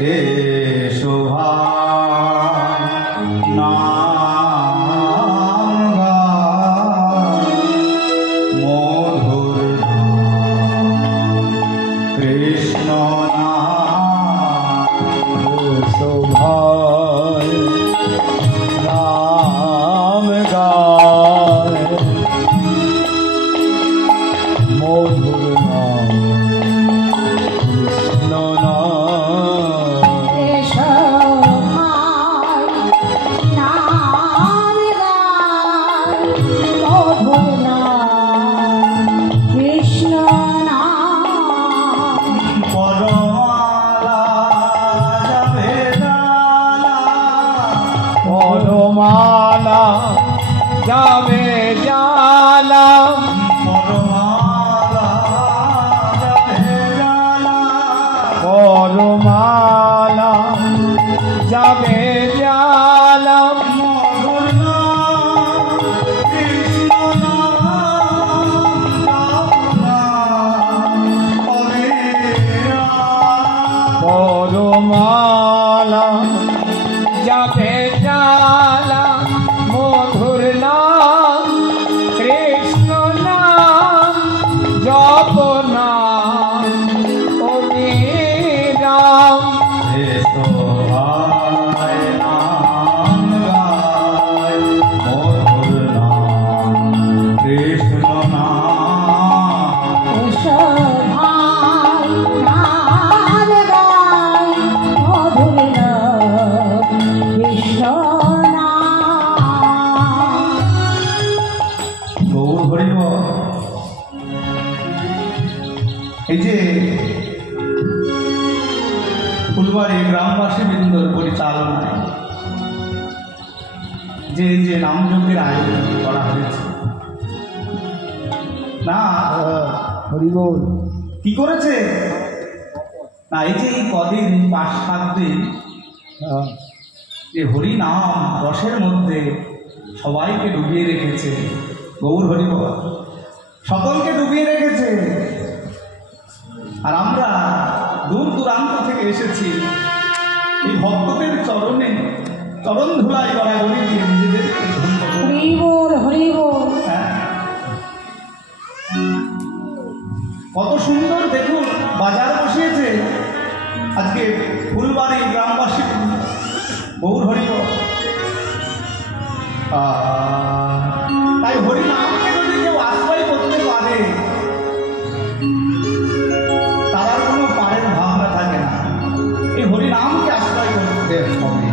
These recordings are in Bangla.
হে শোভা ফুলবাড়ি গ্রামবাসী বৃন্দর পরিচালনায় যে যে নামযজ্ঞের আয়োজন করা হয়েছে না হরিবোল কি করেছে না এই যে এই কদিন 5-7 দিন যে হরি নাম রসের মধ্যে সবাইকে ডুবিয়ে রেখেছে। গৌর হরিবোল সকলকে ডুবিয়ে রেখেছে। আর আমরা দূর দূরান্ত থেকে এসেছি এই ভক্তদের চরণে চরণ ধুলাই গড়াগড়ি দিয়ে নিজেদেরকে হরিবোল হরিবোল। কত সুন্দর দেখুন বাজার বসিয়েছে আজকে ফুলবাড়ি গ্রামবাসী। গৌর হরিবোল। তাই হরিনামকে যদি কেউ আশ্রয় করতে পারে তার আর কোনো পারের ভাবনা থাকে না। এই হরিনামকে আশ্রয় করতে হবে।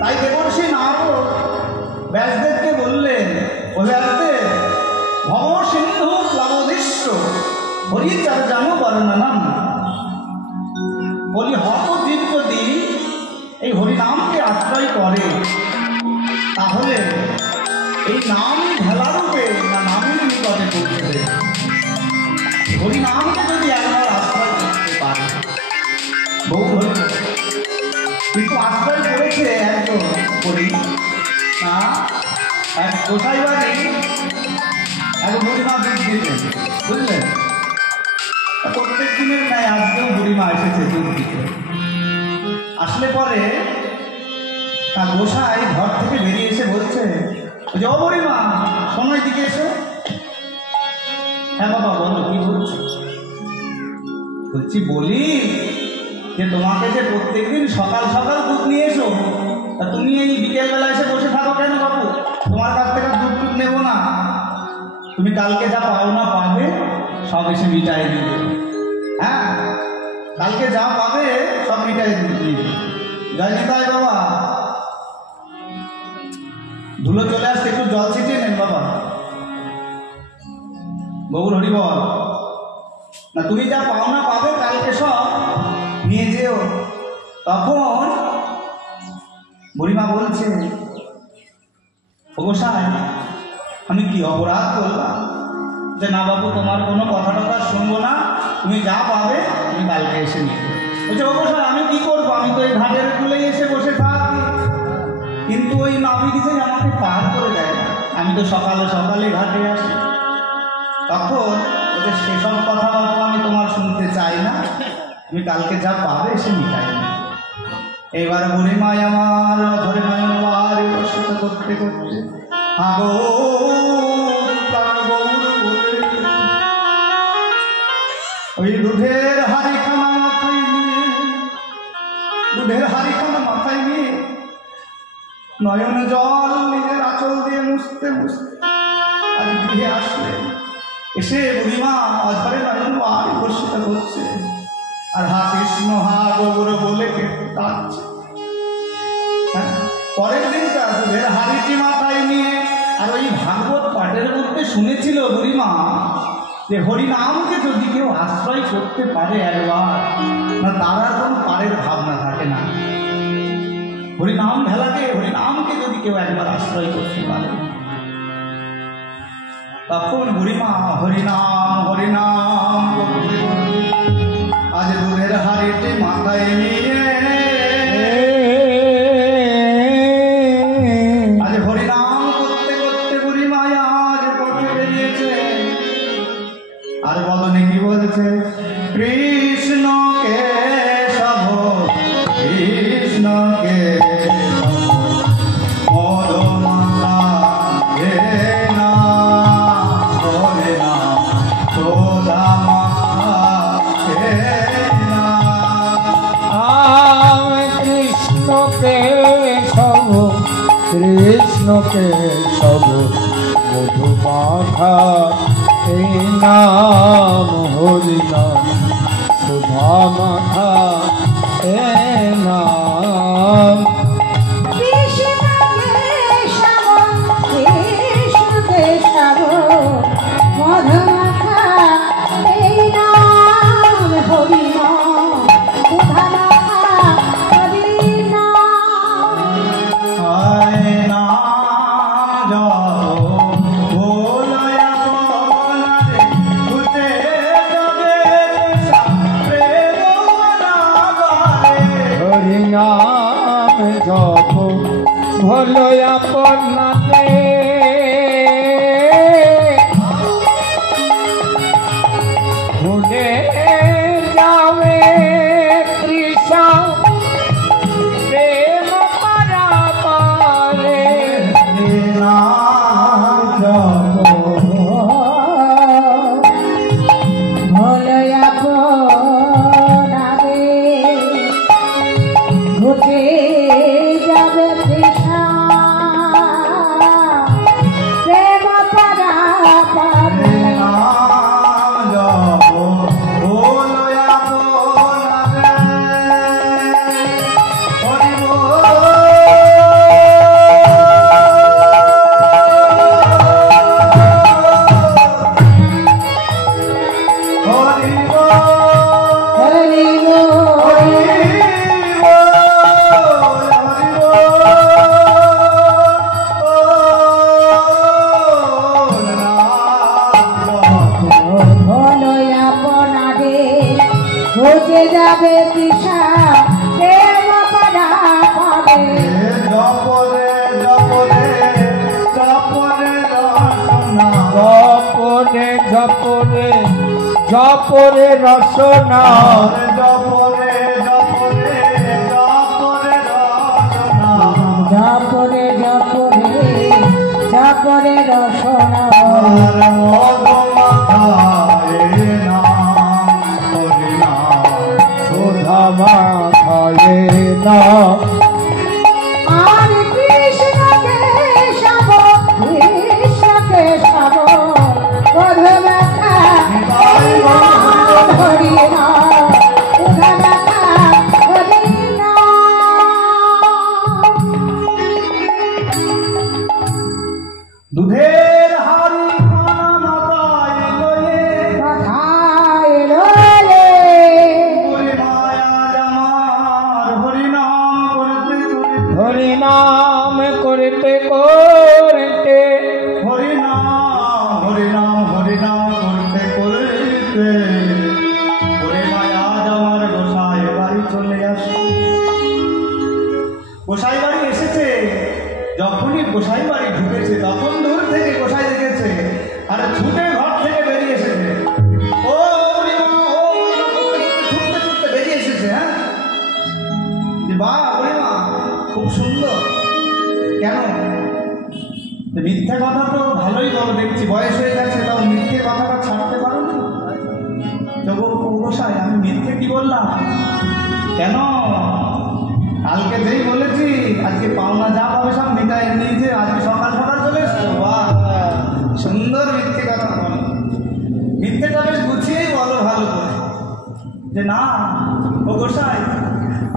তাই দেবর্ষি নারদ ব্যাসদেবকে বললেন, ব্যাসদেব ভব সিন্ধু প্লাবদিষ্ট হরিচর্যানু বর্ণনম। বলি হত জীব যদি এই হরিনামকে আশ্রয় করে তাহলে এই নাম ভেলারূপে না নামের নিকটে পৌঁছবে। হরিনামকে যদি একবার আশ্রয় করতে পারে বহু হরিণ, কিন্তু আশ্রয় করেছে একজন হরি না এক গোসাই বাড়ি এক হরিমা দুধ দিতেন, বুঝলেন? প্রত্যেক দিনের ন্যায় আজকেও হরিমা এসেছে দুধ দিতে। আসলে পরে তার গোসাই ঘর থেকে বেরিয়ে এসে বলছে যে ও হরিমা সময় দিকে এসো। হ্যাঁ বাবা বলো কি বলছো? বলছি বলি যে তোমাকে যে প্রত্যেকদিন সকাল সকাল দুধ নিয়ে এসো, তা তুমি এই বিকেলবেলা এসে বসে থাকো কেন বাবু? তোমার কাছ থেকে দুধ টুধ নেবো না, তুমি কালকে যা পাও না পাবে সব এসে মিটাই দিবে। হ্যাঁ কালকে যা পাবে সব মিটাই দিবে। জয় নিতাই বাবা। ধুলো চলে আসছে, একটু জল ছিটিয়ে নেন বাবা। গৌর হরিবল। না তুমি যা পাও না পাবে কালকে সব নিয়ে যেও। তখন বুড়িমা বলছে ও গোসাই আমি কি অপরাধ করলাম যে না বাবু তোমার কোনো কথা টথা শুনবো না, তুমি যা পাবে তুমি কালকে এসে নিয়ে। বলছে ও গোসাই আমি কি করবো, আমি তো এই ঘাটের কুলেই এসে বসে থাকি, কিন্তু ওই নাবিক যে আমাকে পার করে দেয়, আমি তো সকালে সকালে ঘাটে আসি। তখন সেসব কথা আমি তোমার শুনতে চাই না, তুমি কালকে যা পাবে সে মিটাই না। এবার বুড়িমাই আমার ধরে নয়নবার বসত করতে করতে আগো ওই দুধের হাড়িখানা মাথায় নিয়ে নয়ন জল নিজের আঁচল দিয়ে মুছতে মুছতে আজ গৃহে আসলেন। এসে বুড়িমা অধরে নয়নবার বসিত করছে আর হা কৃষ্ণ হা গৌর বলে কাঁদছে। পরের দিনটা দুধের হাড়িটি মাথায় নিয়ে আর ওই ভাগবত পাঠের মধ্যে শুনেছিল বুড়িমা যে হরিনামকে যদি কেউ আশ্রয় করতে পারে একবার, না তার আর কোনো পারের ভাবনা থাকে না। হরিনাম ভেলাকে হরিনামকে যদি কেউ একবার আশ্রয় করতে পারে, তখন বুড়িমা হরিনাম হরিনাম করতে আজ দুধের হাড়িটি মাথায় নিয়ে আজ হরিনাম করতে করতে বুড়িমা আজ পথে বেরিয়েছে। আর বদনে কি বলছে? কৃষ্ণ কেশব কৃষ্ণ কেশব মদনা হে না বলে না সোদামা হে না। কৃষ্ণ কেশব কৃষ্ণ কেশব মধু মাখা এই নাম হরি নাম সুধা মাখা এ নাম। কৃষ্ণ কেশব কৃষ্ণ কেশব মধু মাখা এই নাম হরি নাম সুধা মাখা হরি নাম। আয় না যাও ভোলায়া বনারে ঘুরতে যাবে প্রেম না বারে। হরি নাম জপ ভলো আপনাতে ভুলে যাবে তৃষা প্রেম পারাপারে। না জপ ভোলয়া পড়াবে ঘুটে যাবে তৃষা প্রেম পারাপারে। নাম জপ ভোলায়া বনারে হরি বল হরি বল হরি বল ভোলয়া পড়াবে ঘুটে যাবে তৃষা প্রেম পারাপারে। জপরে জপরে জপরে রসনা জপরে জপরে জপরে রসনা জপরে জপরে জপরে রসনা জপরে জপরে জপরে রসনা। সুধা মাখায়ে না। আর কৃষ্ণ কেশব কৃষ্ণ কেশব মধু মাখা এই নাম হরি নাম সুধা মাখা হরি নাম। দুধের হাড়ি খানা মাথায় লয়ে মাথায় লয়ে ওরে মায়া আমার হরিনাম করতে করতে হরিনাম করতে করতে হরিনাম হরিনাম হরিনাম করতে করতে ওরে মায়া আমার গোসাই বাড়ি চলে আসে। গোসাই বাড়ি এসেছে, যখনই গোসাই বাড়ি ঢুকেছে তখন দূর থেকে গোসাই দেখেছে আর ছুটে ঘর থেকে বেরিয়ে এসেছে। ও বুড়িমা, ও ছুটতে ছুটতে বেরিয়ে মিথ্যে কথা তো ভালোই বলো, দেখছি বয়স হয়ে গেছে, তাও মিথ্যে কথাটা ছাড়তে পারো না। গোসাই আমি মিথ্যে কি বললাম? কেন? কালকে যেই বলেছি আজকে পাওনা যা পাবে সব মিটাই নিয়েছে, আজকে সকাল সকাল চলে এসছো। বাহ, সুন্দর মিথ্যে কথা বলো। মিথ্যেটা বেশ গুছিয়েই বলো ভালো করে, যে না ও গোসাই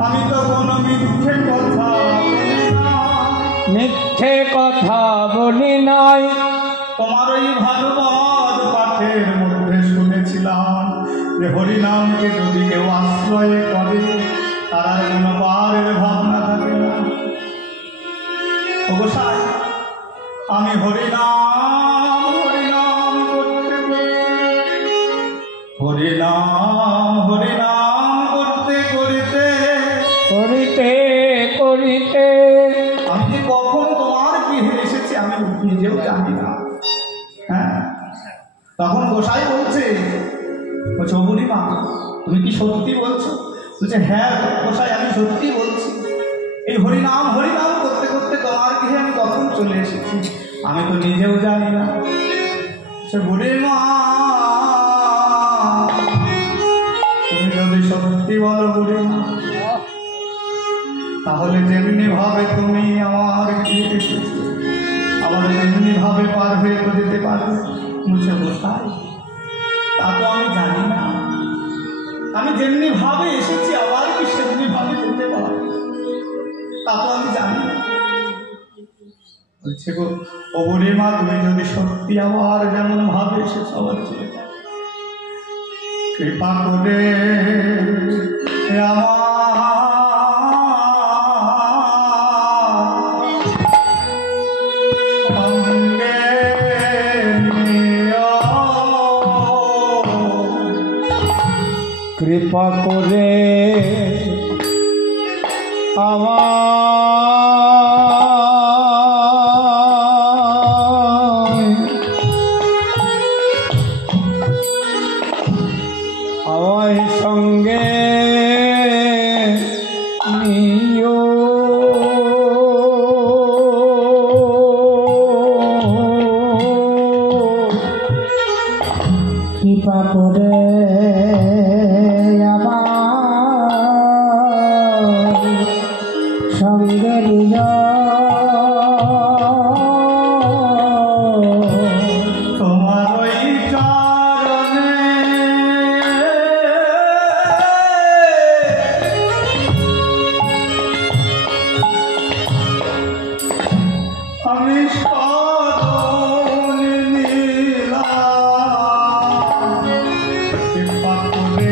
আমি তো কোনো মিথ্যে কথা বলি না। মিথ্যে কথা বলি নাই। তোমার ওই ভাগবত পাঠের মধ্যে শুনেছিলাম যে হরিনামকে যদি কেউ আশ্রয় করে তারা কোনো পারের ভাবনা থাকে না। ও গোসাই আমি হরিনাম হরিনাম করতে হরিনাম হরিনাম করতে করিতে করিতে করিতে আমি যে কখন তোমার গৃহে এসেছি আমি নিজেও জানি না। হ্যাঁ, তখন গোসাই বলছে বুড়িমা তুমি কি সত্যি বলছো? বলছে হ্যাঁ গোসাই আমি সত্যি বলছি, এই হরিনাম হরিনাম করতে করতে তোমার গৃহে আমি কখন চলে এসেছি আমি তো নিজেও জানি না। সে বুড়িমা তুমি যদি সত্যি বলো বুড়িমা, তাহলে যেমনি ভাবে তুমি আমার গৃহে এসেছো আবার তেমনি ভাবে পার হয়ে তো যেতে পারবে। মুছে গোসাই তা তো আমি জানি না, আমি যেমনি ভাবে এসেছি আবার কি সেমনি ভাবে যেতে পারবো তা তো আমি জানি না। বলছে গো ও বুড়িমা তুমি যদি সত্যি আবার যেমন ভাবে এসেছো আবার চলে যাও, কৃপা করে আমার কৃপা করে আমায় সঙ্গে নিও। কৃপা করে সঙ্গে নিজ তোমার ওই চরণে আমি শরণ নিলাম, কৃপা করে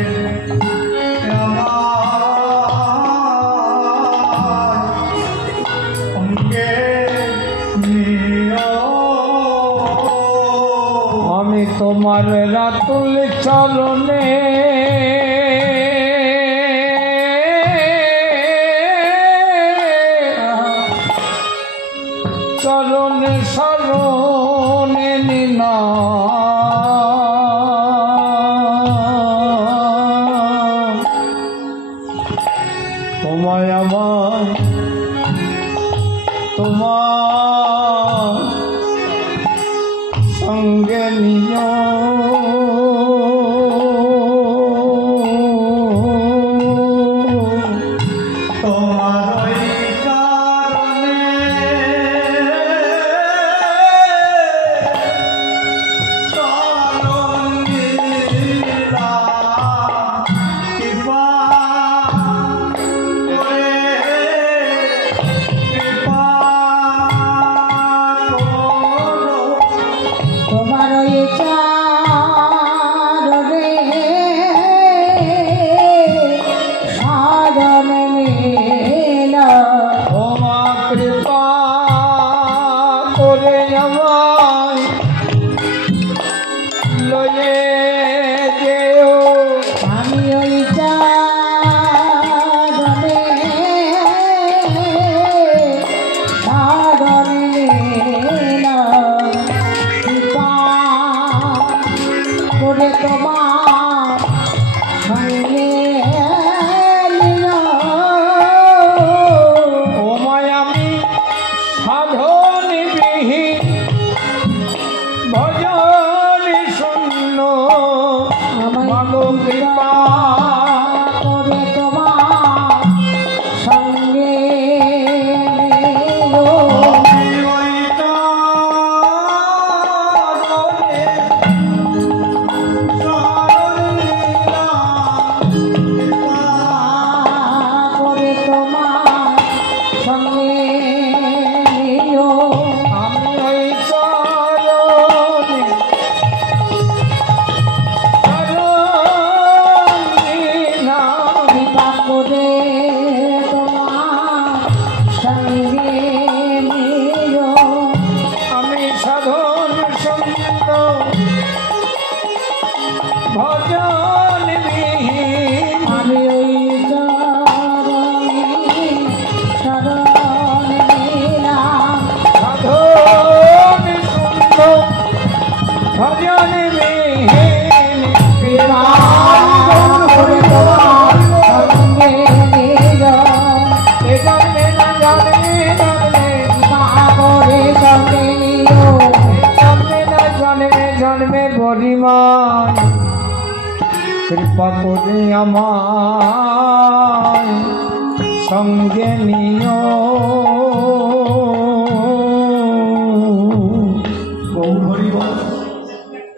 আমি তোমার রাতুল চরণে চরণে শরণে নিলাম। তোমায় আমার তোমার সঙ্গে নিও। তোমার ওই চরণে চরণ নিলাম, কৃপা করে কৃপা তবে আমার সঙ্গে নিও গৌর হরি বল,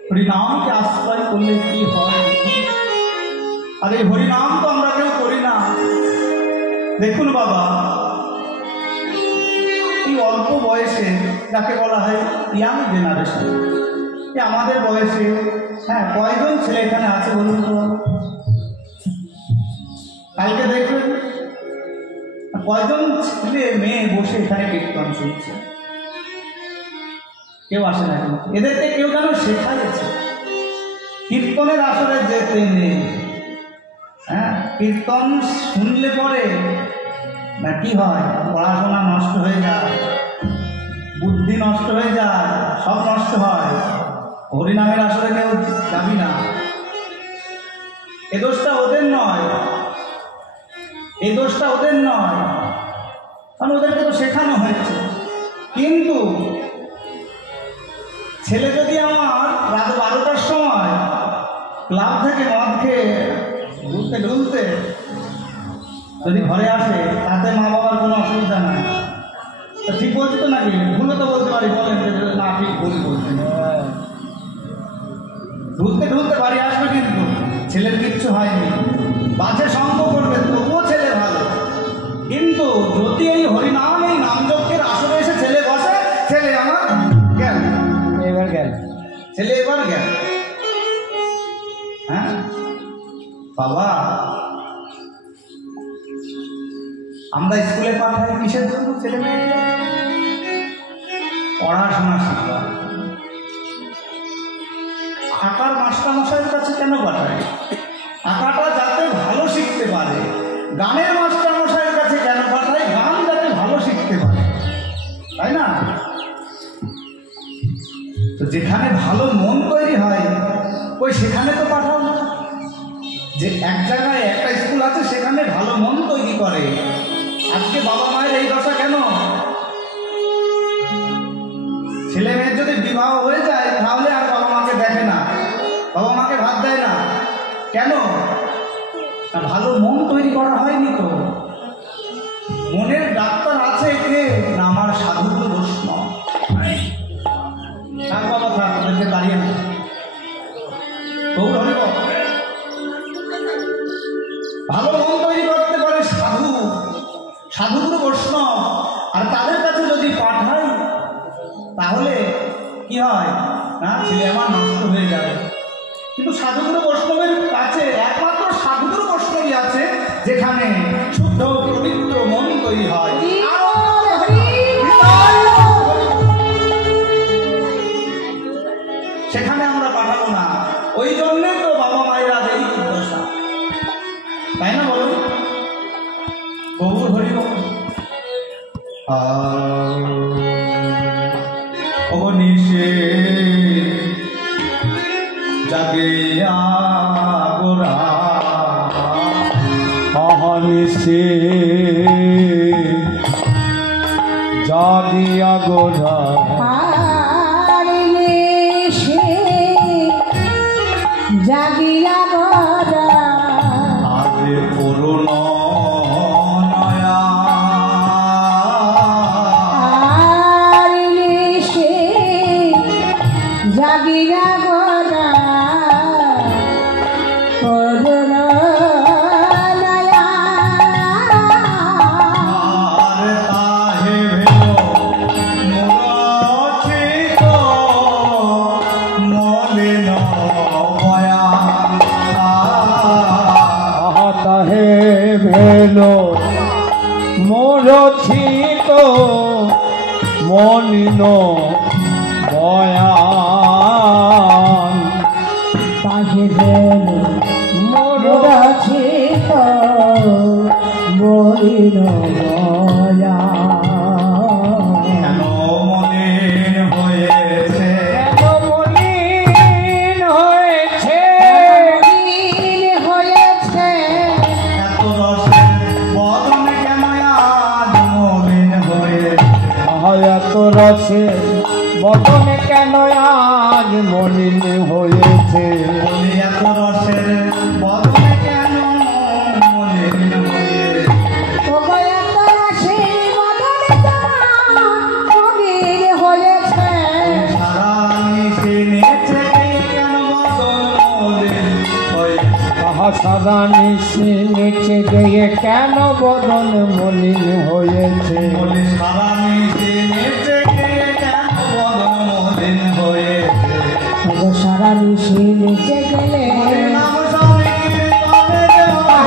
হরিনামকে আশ্রয় করলে কি হয়? আর এই হরিনাম তো আমরা কেউ করি না। দেখুন বাবা, এই অল্প বয়সে যাকে বলা হয় ইয়াং জেনারেশন, আমাদের বয়সে হ্যাঁ কয়জন ছেলে এখানে আছে বলুন তো? কালকে দেখবেন কয়জন ছেলে মেয়ে বসে এখানে কীর্তন শুনছে? কেউ আসে না। এদেরকে কেউ যেন শেখাইছে কীর্তনের আসরে যেতে নেই। হ্যাঁ, কীর্তন শুনলে পরে না কি হয়, পড়াশোনা নষ্ট হয়ে যায়, বুদ্ধি নষ্ট হয়ে যায়, সব নষ্ট হয়। হরিনামের আসরে কেউ যাবি না। এ দোষটা ওদের নয়, এই দোষটা ওদের নয়, কারণ ওদেরকে তো শেখানো হয়েছে। কিন্তু ছেলে যদি আমার রাত 12টার সময় ক্লাব থেকে মদ খেয়ে ঢুলতে ঢুলতে যদি ঘরে আসে, তাতে মা বাবার কোনো অসুবিধা নাই। তা ঠিক বলছি তো নাকি? ভুলে তো বলতে পারি, বলেন না ঠিক ভুল বলছেন। ঢুলতে ঢুলতে বাড়ি আসবে, কিন্তু ছেলের কিচ্ছু হয়নি। বাজে সঙ্গ করবে তবুও ছেলে ভালো। কিন্তু যদি এই হরিনাম, এই নামযজ্ঞের আসরে এসে ছেলে বসে, ছেলে আমার গেল, এবার গেল, ছেলে এবার গেল। হ্যাঁ বাবা, আমরা স্কুলে পাঠাই কিসের জন্য? ছেলে মেয়েকে পড়াশোনা শিখা। আঁকার মাস্টারমশাইয়ের কাছে কেন পাঠাই? আঁকাটা যাতে ভালো শিখতে পারে। গানের মাস্টারমশাইয়ের কাছে কেন পাঠাই? গান যাতে ভালো শিখতে পারে, তাই না? তো যেখানে ভালো মন তৈরি হয়, ওই সেখানে তো পাঠাও না। যে এক জায়গায় একটা স্কুল আছে, সেখানে ভালো মন তৈরি করে। আজকে বাবা মায়ের এই দশা কেন? ছেলে মেয়ের যদি বিবাহ হয়ে যায়, তাহলে আর বাবা মাকে দেখে না, বাবা মাকে ভাত দেয় না। কেন? না, ভালো মন তৈরি করা হয়নি তো। মনের ডাক্তার আছে কে? না আমার সাধুগুরু বৈষ্ণব। থাক বাবা থাক, ওদেরকে দাঁড়িয়ে না। গৌর হরি বল। ভালো মন তৈরি করতে পারে সাধু, সাধুগুরু বৈষ্ণব। আর তাদের কাছে যদি পাঠাই, তাহলে কি হয় না, ছেলে আমার নষ্ট হয়ে যাবে। কিন্তু সাধুগুরু বৈষ্ণবের কাছে একমাত্র সাধুগুরু বৈষ্ণবই আছে যেখানে শুদ্ধ পবিত্র মন তৈরি হয়। সেখানে আমরা পাঠাবো না। ওই জন্যই তো বাবা মায়ের আজ এই দুর্দশা, তাই না বলুন? গৌর হরি বল। অনিশে জাগিয়া গোরা, অহনিশে জাগিয়া গোরা, জাগিয়া গড়া আজ পুরন নয়া, আর সে জাগিয়া গড়া করুণ নয়া, আর তাহে ভেলো মূরছিত মলিন বয়া, তাহে ভেলো মূরছিত মলিন বয়ান, তাহে দেব মোরাছিত মলিন বয়া। কেন মলিন হয়েছে, কেন মলিন হয়েছে, মলিন হয়েছে এত রসের বদন কেন আজ মলিন হয়েছে, এত রসে বদনে কেন আজ মলিন হয়েছে, বলি এত রসের বদন কেন নিশি নিচে গিয়ে কেন বদন মলিন হয়েছে বলি সারা নিশি নেচে গিয়ে কেন বদন মলিন হয়েছে ওগো সারা নিশি নেচে গেলে বলি নাম সংকীর্তনে দেওয়া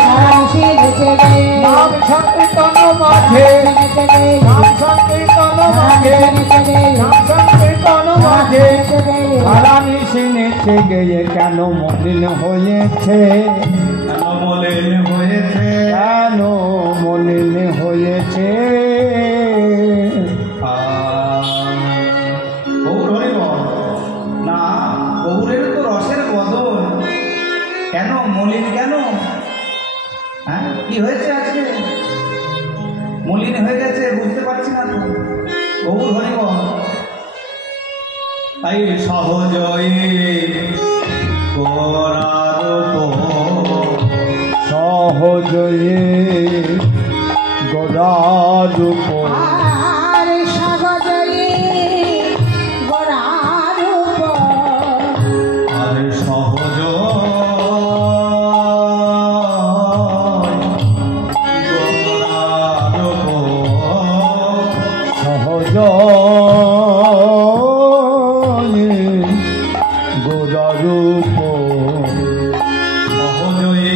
সারা নিশি নেচে গেলে নাম সংকীর্তন মাঝে নেচে গেলে নাম সংকীর্তন মাঝে নাম সংকীর্তন মাঝে সারা নিশি নেচে গিয়ে কেন মলিন হয়েছে কেন মলিন হয়েছে কেন মলিন হয়েছে গৌর হরিব না গৌরের তো রসের বদল কেন মলিন কেন হ্যাঁ কি হয়েছে আজকে মলিন হয়ে গেছে বুঝতে পারছি না তো গৌর হরিব তাই সহজই সহজয়ে গোরারূপ আর সহজই গোরার উপর আর সহজ সহজ গোরারূপ সহজই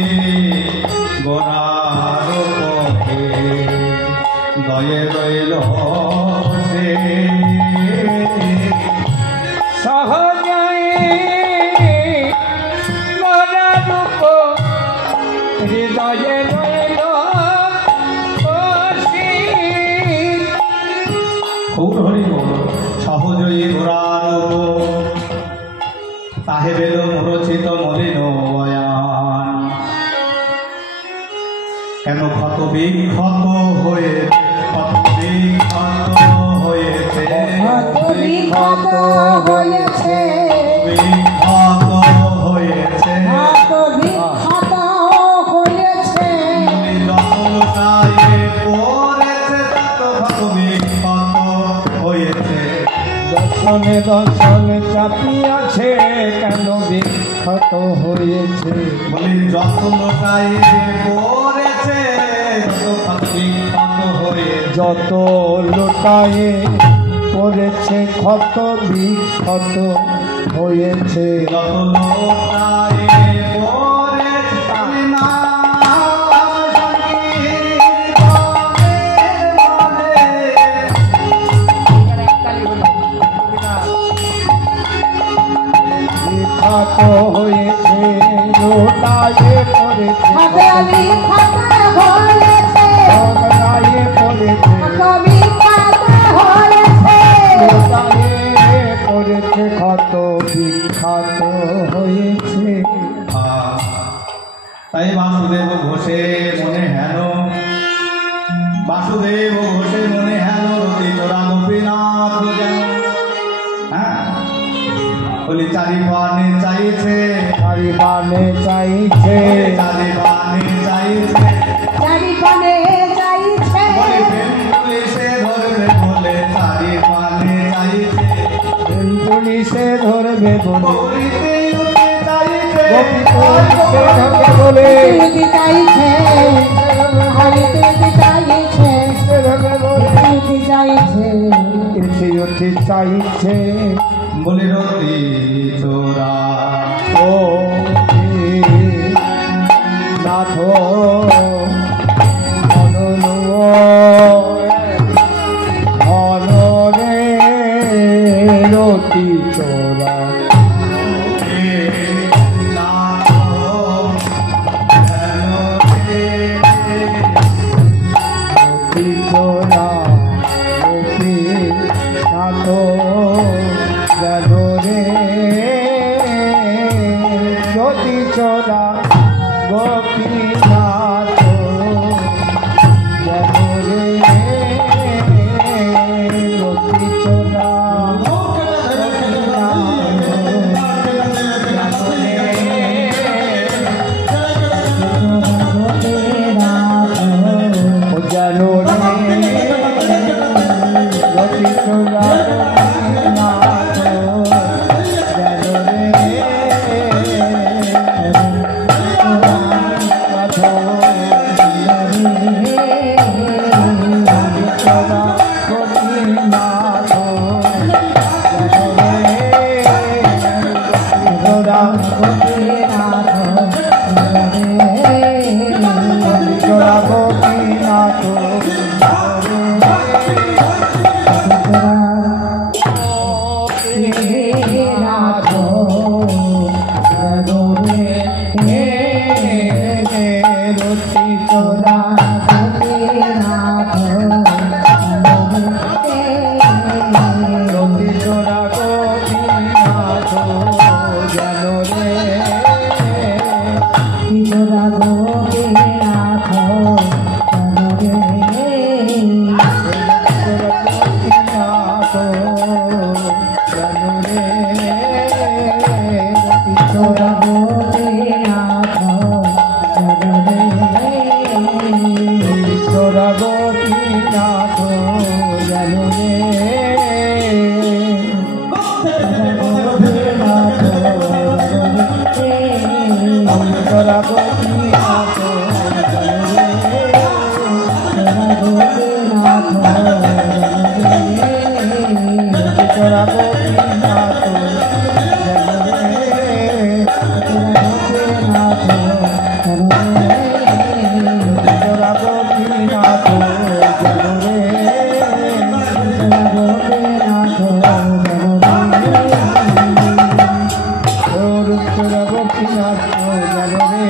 গোরার পথে দয়ে রইল সে সহজয়ে গোরারূপ হৃদয়ে রইল বসি। গৌর হরিব সহজই গোরার তাহে বেদ মরচিত মলিন বয়ান কেন ক্ষত বিক্ষত হয়ে ক্ষত বিক্ষত হয়েছে কত বিখ্যাত হয়েছে বিক্ষত হয়েছে কত বিখ্যাত হয়েছে যতটাই পড়েছে তত ক্ষত বিক্ষত হয়েছে দর্শনে দর্শনে চাপিয়াছে কেন বিখ্যাত হয়েছে বলি যতটাই পড়েছে তত ক্ষত বিক্ষত হয়েছে যত লোটায়ে পড়েছে ক্ষত বিক্ষত হয়েছে যত লোটাই পড়েছে তাই না বিখ্যাত হয়েছে লোটায়ে পড়েছে কত বিখ্যাত হয়েছে লোটায়ে পড়েছে কত বিখ্যাত হয়েছে লোটায়ে পড়েছে ক্ষত বিখ্যাত হয়েছে তাই বাসুদেব ঘোষে মনে হেন বাসুদেব ঘোষে মনে হেন রতি চোরা গোপীনাথ যেন হ্যাঁ বলি চারিপানে চাইছে চারিপানে চাইছে চারিপানে চাইছে চারিপানে চাইছে বলি প্রেম পুলিশে ধরবে বলে চারিপানে চাইছে পুলিশে ধরবে বলে গৌরীতে উঠে চাইছে গোপী পুলিশে ধরবে বলে তুই চাইছে হরিতে চাইছে ধরবে বলে তুই চাইছে এসে উঠে চাইছে বলি রতি চোরা ও নাথ রে রতি চোরা রতি চোরা গোপী নাথ যেন রে যশোদা গোপীনাথ রতি চোরা গোপীনাথ জানো রে যশোদা গোপীনাথ গোপীনাথ জানো রে যশোদা গোপীনাথ চোরা গোপীনাথ জানো রে চোরা গোপীনাথ চোরা গোপীনাথ চোরা গোপীনাথ জানো রে ওর চোরা গোপীনাথ জানো রে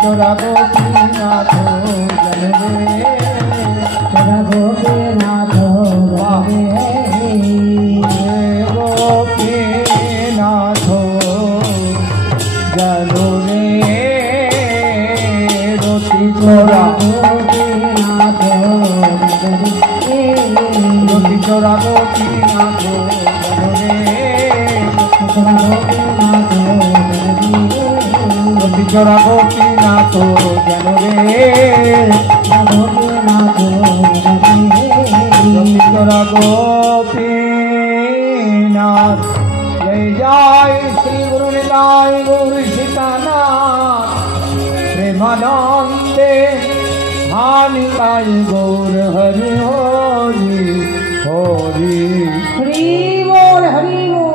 চোরা গোপীনাথ চোরা গোপীনাথ জানো গোপীনাথ জানো রে রতি চোরা রতি চোরা গোপীনাথ জানো রে রতি চোরা গোপীনাথ জানো রে রতি চোরা গোপীনাথ জয় জয় শ্রী গুরু নিতাই গৌর সীতানাথ প্রেমানন্দে হানিকাই গৌর হরি হরি হরি হরি বল হরি বল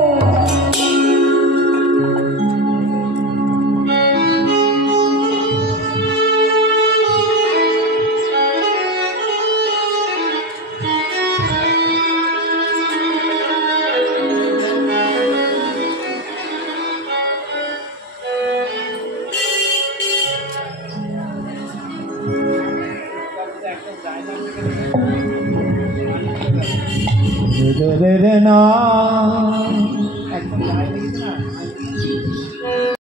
রে রে না